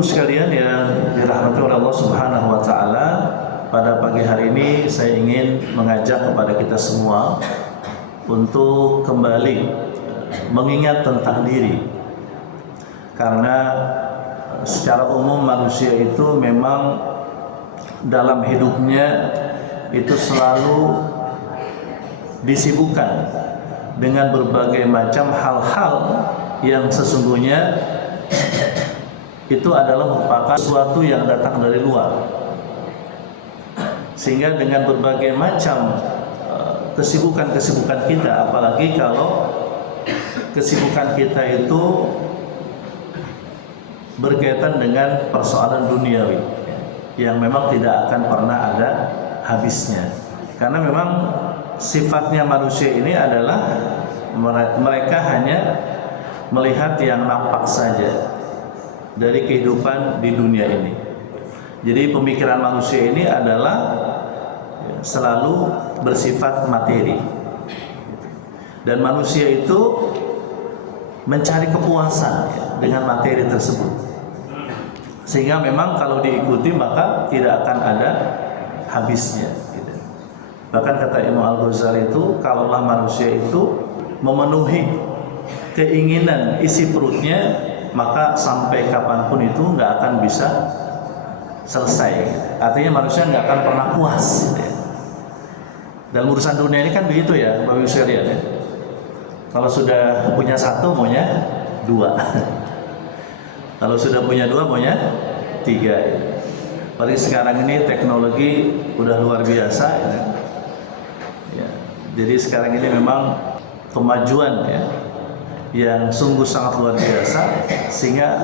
Ibu sekalian yang dirahmati oleh Allah Subhanahu wa taala, pada pagi hari ini saya ingin mengajak kepada kita semua untuk kembali mengingat tentang diri. Karena secara umum manusia itu memang dalam hidupnya itu selalu disibukkan dengan berbagai macam hal-hal yang sesungguhnya itu adalah merupakan sesuatu yang datang dari luar, sehingga dengan berbagai macam kesibukan kita, apalagi kalau kesibukan kita itu berkaitan dengan persoalan duniawi yang memang tidak akan pernah ada habisnya, karena memang sifatnya manusia ini adalah mereka hanya melihat yang nampak saja dari kehidupan di dunia ini. Jadi pemikiran manusia ini adalah selalu bersifat materi, dan manusia itu mencari kepuasan dengan materi tersebut, sehingga memang kalau diikuti maka tidak akan ada habisnya. Bahkan kata Imam Al-Ghazali itu, kalaulah manusia itu memenuhi keinginan isi perutnya, maka sampai kapanpun itu nggak akan bisa selesai. Artinya manusia nggak akan pernah puas. Dalam urusan dunia ini kan begitu ya, Bapak Ibu sekalian ya. Kalau sudah punya satu, maunya dua. Kalau sudah punya dua, maunya tiga. Apalagi sekarang ini teknologi udah luar biasa. Ya. Jadi sekarang ini memang kemajuan ya, yang sungguh sangat luar biasa, sehingga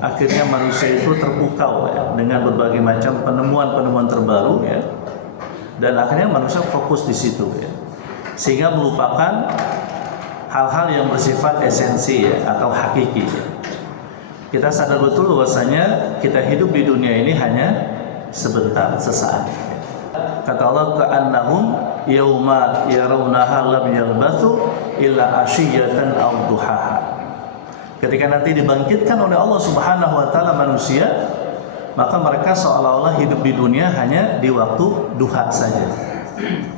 akhirnya manusia itu terpukau ya, dengan berbagai macam penemuan-penemuan terbaru ya, dan akhirnya manusia fokus di situ ya, sehingga melupakan hal-hal yang bersifat esensi ya, atau hakiki ya. Kita sadar betul bahwasanya kita hidup di dunia ini hanya sebentar, sesaat. Kata Allah, ka'annahum yauma yarawnaha lam yalbathu illa asyiyatan aw duhaha. Ketika nanti dibangkitkan oleh Allah Subhanahu wa taala manusia, maka mereka seolah-olah hidup di dunia hanya di waktu duha saja.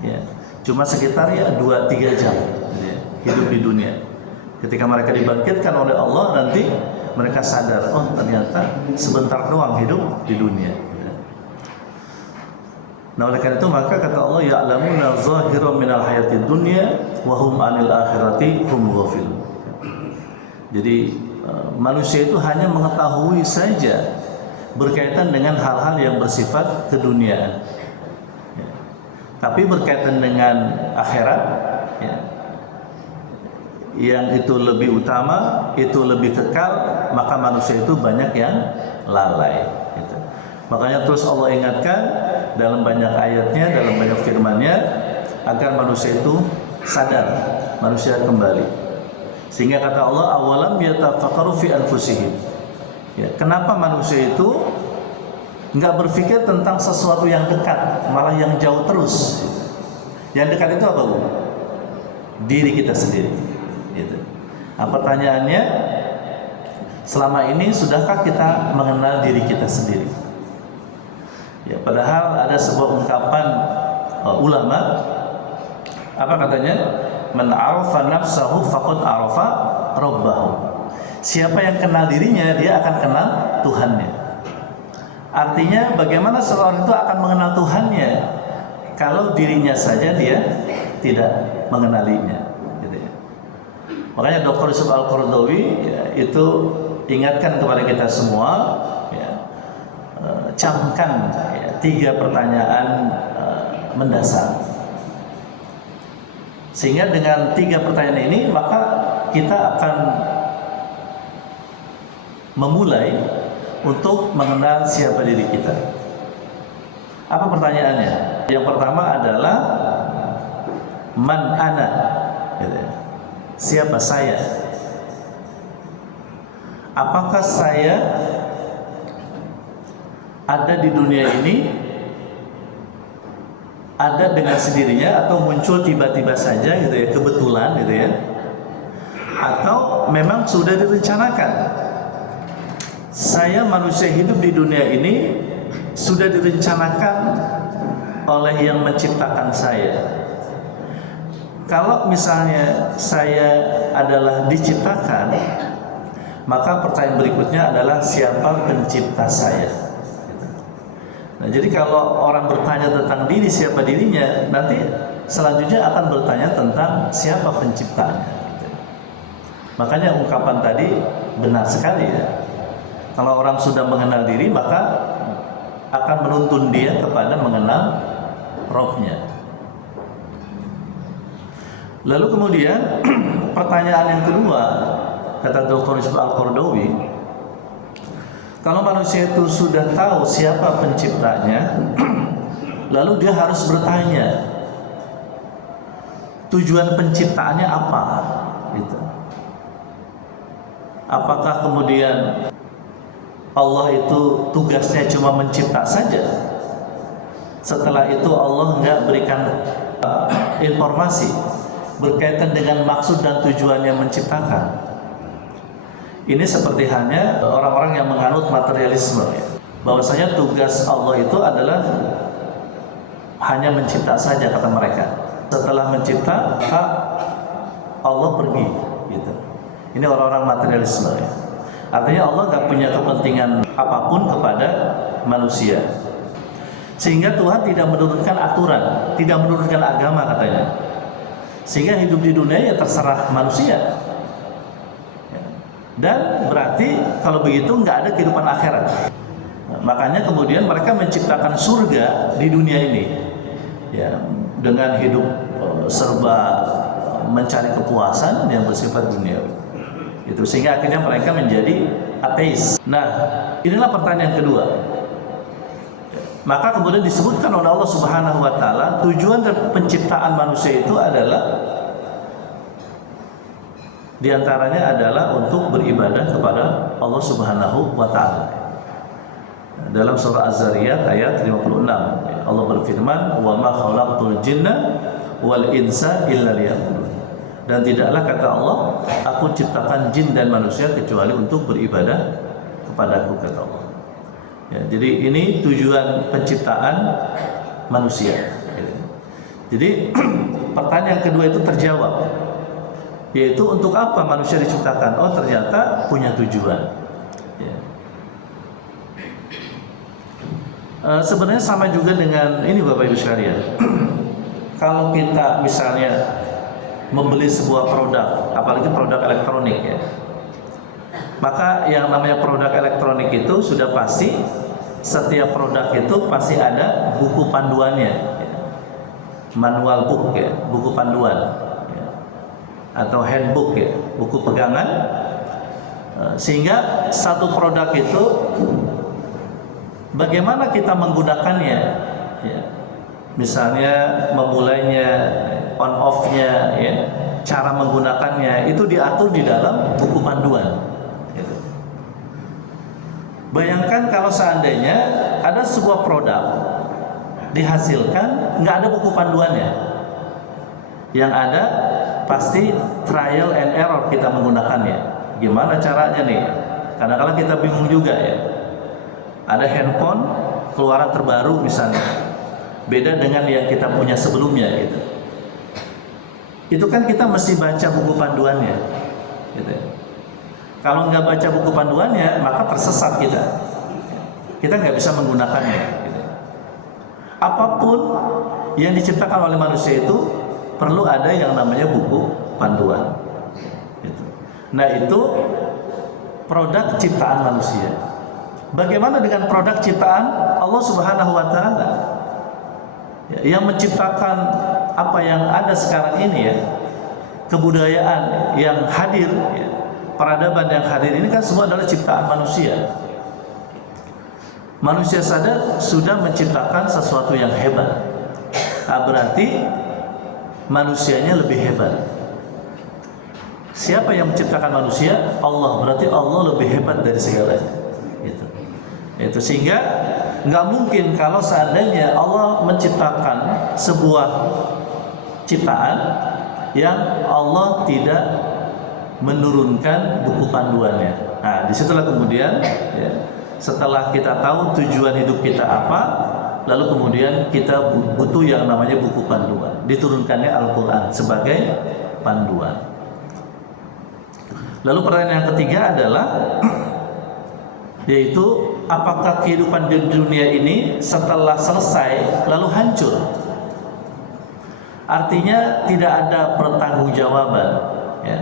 Ya. Cuma sekitar ya 2-3 jam ya, hidup di dunia. Ketika mereka dibangkitkan oleh Allah, nanti mereka sadar, oh ternyata sebentar doang hidup di dunia. Nah, oleh karena itu maka kata Allah, ya'lamuna zahiran minal hayatid dunya wa hum 'anil akhirati hum ghafilun. Jadi manusia itu hanya mengetahui saja berkaitan dengan hal-hal yang bersifat keduniaan. Ya. Tapi berkaitan dengan akhirat ya, yang itu lebih utama, itu lebih kekal, maka manusia itu banyak yang lalai gitu. Makanya terus Allah ingatkan dalam banyak ayatnya, dalam banyak firman-Nya, agar manusia itu sadar, manusia kembali. Sehingga kata Allah, awalam yatafakkaru fi anfusihim. Ya, kenapa manusia itu enggak berpikir tentang sesuatu yang dekat, malah yang jauh terus. Yang dekat itu apa, Bu? Diri kita sendiri. Gitu. Nah, pertanyaannya, selama ini sudahkah kita mengenal diri kita sendiri? Ya, padahal ada sebuah ungkapan ulama, apa katanya? Man 'arafa nafsahu faqad 'arafa rabbahu. Siapa yang kenal dirinya, dia akan kenal Tuhannya. Artinya bagaimana seorang itu akan mengenal Tuhannya kalau dirinya saja dia tidak mengenalinya, gitu ya. Makanya Dr. Yusuf Al-Qaradawi ya, itu ingatkan kepada kita semua ya, camkan ya, 3 pertanyaan mendasar, sehingga dengan 3 pertanyaan ini maka kita akan memulai untuk mengenal siapa diri kita. Apa pertanyaannya? Yang pertama adalah man ana, siapa saya? Apakah saya ada di dunia ini, ada dengan sendirinya, atau muncul tiba-tiba saja gitu ya, kebetulan gitu ya, atau memang sudah direncanakan saya manusia hidup di dunia ini sudah direncanakan oleh yang menciptakan saya. Kalau misalnya saya adalah diciptakan, maka pertanyaan berikutnya adalah siapa pencipta saya? Nah, jadi kalau orang bertanya tentang diri, siapa dirinya, nanti selanjutnya akan bertanya tentang siapa penciptanya. Makanya ungkapan tadi benar sekali ya. Kalau orang sudah mengenal diri, maka akan menuntun dia kepada mengenal Robnya. Lalu kemudian pertanyaan yang kedua, kata Dr. Yusuf Al-Qaradawi, kalau manusia itu sudah tahu siapa penciptanya, lalu dia harus bertanya, tujuan penciptaannya apa? Gitu. Apakah kemudian Allah itu tugasnya cuma mencipta saja? Setelah itu Allah nggak berikan informasi berkaitan dengan maksud dan tujuannya menciptakan. Ini seperti halnya orang-orang yang menganut materialisme, ya. Bahwasanya tugas Allah itu adalah hanya mencipta saja, kata mereka. Setelah mencipta, Allah pergi, gitu. Ini orang-orang materialisme, ya. Artinya Allah nggak punya kepentingan apapun kepada manusia, sehingga Tuhan tidak menurunkan aturan, tidak menurunkan agama, katanya. Sehingga hidup di dunia ya terserah manusia. Dan berarti kalau begitu nggak ada kehidupan akhirat. Nah, makanya kemudian mereka menciptakan surga di dunia ini, ya, dengan hidup serba mencari kepuasan yang bersifat duniawi. Itu sehingga akhirnya mereka menjadi ateis. Nah, inilah pertanyaan kedua. Maka kemudian disebutkan oleh Allah Subhanahu wa taala, tujuan penciptaan manusia itu adalah diantaranya adalah untuk beribadah kepada Allah Subhanahu wa taala. Dalam surah Az-Zariyat ayat 56, Allah berfirman, "Wa ma khalaqtul jinna wal insa illa liya'budun." Dan tidaklah, kata Allah, aku ciptakan jin dan manusia kecuali untuk beribadah kepadaku, kata Allah. Ya, jadi ini tujuan penciptaan manusia. Jadi pertanyaan kedua itu terjawab, yaitu untuk apa manusia diciptakan? Oh, ternyata punya tujuan. Ya. Sebenarnya sama juga dengan ini, Bapak Ibu sekalian. Kalau kita misalnya membeli sebuah produk, apalagi produk elektronik, ya, maka yang namanya produk elektronik itu sudah pasti setiap produk itu pasti ada buku panduannya, ya. Manual book, ya, buku panduan, ya. Atau handbook, ya, buku pegangan, sehingga satu produk itu bagaimana kita menggunakannya, ya. Misalnya memulainya, on off-nya, ya, cara menggunakannya itu diatur di dalam buku panduan. Bayangkan kalau seandainya ada sebuah produk dihasilkan nggak ada buku panduannya, yang ada pasti trial and error kita menggunakannya. Gimana caranya nih? Kadang-kadang kita bingung juga, ya. Ada handphone keluaran terbaru misalnya, beda dengan yang kita punya sebelumnya, gitu. Itu kan kita mesti baca buku panduannya, gitu. Kalau nggak baca buku panduannya, maka tersesat kita. Kita nggak bisa menggunakannya. Gitu. Apapun yang diciptakan oleh manusia itu perlu ada yang namanya buku panduan. Gitu. Nah, itu produk ciptaan manusia. Bagaimana dengan produk ciptaan Allah Subhanahu wa taala? Ya, yang menciptakan apa yang ada sekarang ini, ya, kebudayaan yang hadir, ya, peradaban yang hadir ini kan semua adalah ciptaan manusia. Manusia sadar sudah menciptakan sesuatu yang hebat. Nah, berarti manusianya lebih hebat. Siapa yang menciptakan manusia? Allah. Berarti Allah lebih hebat dari segalanya. Itu sehingga nggak mungkin kalau seandainya Allah menciptakan sebuah ciptaan yang Allah tidak menurunkan buku panduannya. Nah, disitulah kemudian ya, setelah kita tahu tujuan hidup kita apa, lalu kemudian kita butuh yang namanya buku panduan. Diturunkannya Al-Quran sebagai panduan. Lalu pertanyaan yang ketiga adalah yaitu apakah kehidupan di dunia ini setelah selesai lalu hancur? Artinya tidak ada pertanggungjawaban, ya.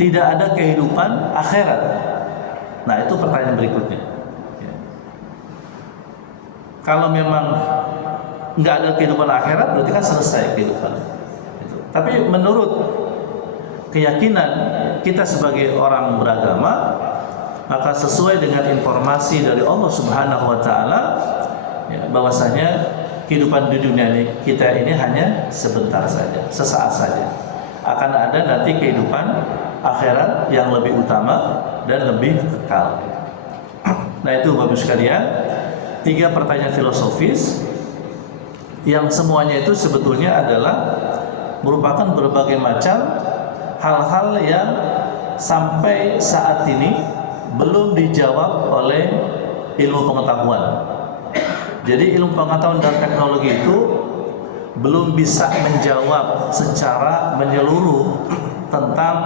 Tidak ada kehidupan akhirat. Nah, itu pertanyaan berikutnya. Ya. Kalau memang nggak ada kehidupan akhirat, berarti kan selesai kehidupan. Gitu. Tapi menurut keyakinan kita sebagai orang beragama, maka sesuai dengan informasi dari Allah Subhanahu wa taala, ya, bahwasanya kehidupan di dunia ini kita ini hanya sebentar saja, sesaat saja. Akan ada nanti kehidupan akhirat yang lebih utama dan lebih kekal. Nah, itu Bapak sekalian, 3 pertanyaan filosofis yang semuanya itu sebetulnya adalah merupakan berbagai macam hal-hal yang sampai saat ini belum dijawab oleh ilmu pengetahuan. Jadi ilmu pengetahuan dan teknologi itu belum bisa menjawab secara menyeluruh tentang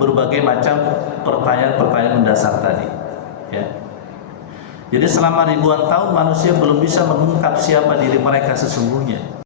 berbagai macam pertanyaan-pertanyaan mendasar tadi, ya. Jadi selama ribuan tahun manusia belum bisa mengungkap siapa diri mereka sesungguhnya.